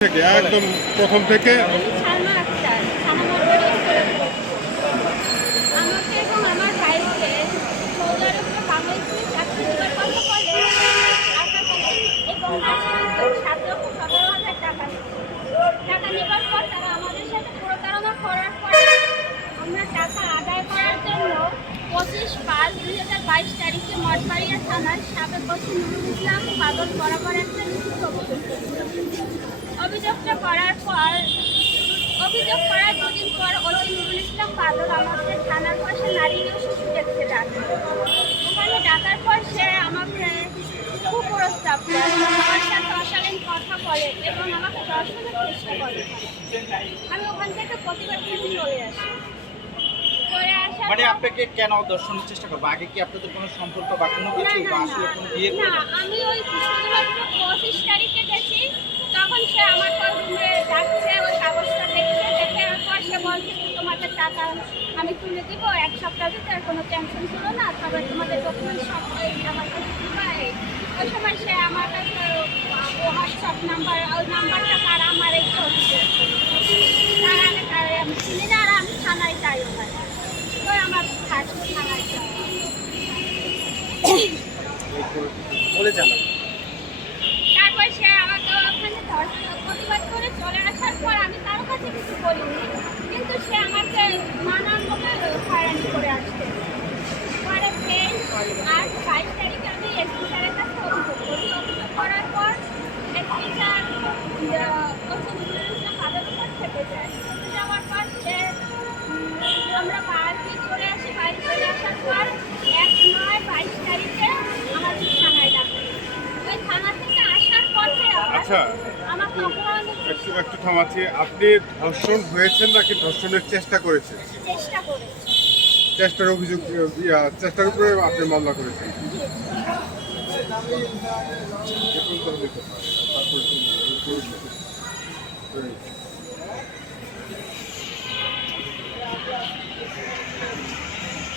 থেকে একদম প্রথম থেকে। টাকা আক্তার সানামন্ডল স্কুলে পড়ি। আমাকে এবং আমার ভাইকে সৌদি আরবে বাংলাদেশে চাকরি দেওয়ার কথা বলে আশা করেন এবং নাসিরুদ্দিন সাত লক্ষ সতেরো হাজার টাকা নিল। টাকা নেবার পর তারা আমাদের সাথে প্রতারণা করার পরে আমরা টাকা আদায় করার জন্য পাঁচ দুই হাজার বাইশ তারিখে মঠবাড়িয়া থানার সাবেক বছর নুরুল ইসলাম বাদল বরাবর একটা অভিযোগটা করার পর অভিযোগ করার দুদিন পর ওই নুরুল ইসলাম বাদল আমাদের থানার পাশে নারী ও শিশু ওখানে ডাকার পর সে আমাকে কুপ্রস্তাব করে কথা বলে এবং আমাকে দর্শনের চেষ্টা করে। আমি ওখান থেকে প্রতিবাদ করে চলে আসি। মানে আপনাকে কেন দর্শনের চেষ্টা করব? আগে কি আপনাদের কোনো সম্পর্ক বা কোনো কিছু বা আসলে কোনো বিয়ে না, আমি ওই শুধুমাত্র পঁচিশ তারিখে গেছি তখন সে আমার পর রুমে ডাকছে ওই কাগজটা দেখছে দেখে পর সে বলছে যে তোমাদের টাকা আমি তুলে দিব এক সপ্তাহ ভিতরে কোনো টেনশন ছিল না তবে তোমাদের ডকুমেন্ট সব আমার কাছে দিবা ওই সময় সে আমার কাছে হোয়াটসঅ্যাপ নাম্বার ওই নাম্বারটা তার আমার এই তার আগে তার আমি চিনি না আর আমি থানায় যাই ওখানে ওই আমার কাজ থানায় যাই বলে জানান তারপর সে আমাকে ওখানে ধর্ষণ প্রতিবাদ করে চলে আসার পর আমি কারও কাছে কিছু বলিনি কিন্তু সে আমাকে নানান ভাবে হয়রানি করে আসছে পরে ফের আর বাইশ তারিখে আমি এসপি স্যারের কাছে অভিযোগ করি অভিযোগ করার পর এসপি স্যার ওসব কাদের উপর থেকে যায় থেকে যাওয়ার পর সে উম, আমরা বাড়ি চলে আসি বাড়ি চলে আসার পর এক নয় বাইশ তারিখে আমাদের থানায় ডাকে ওই থানা থেকে আসার পথে আবার আচ্ছা। একটু একটু থামাচ্ছি। আপনি ধর্ষণ হয়েছেন নাকি ধর্ষণের চেষ্টা করেছেন? চেষ্টার অভিযোগ চেষ্টার উপরে আপনি মামলা করেছেন। তারপরে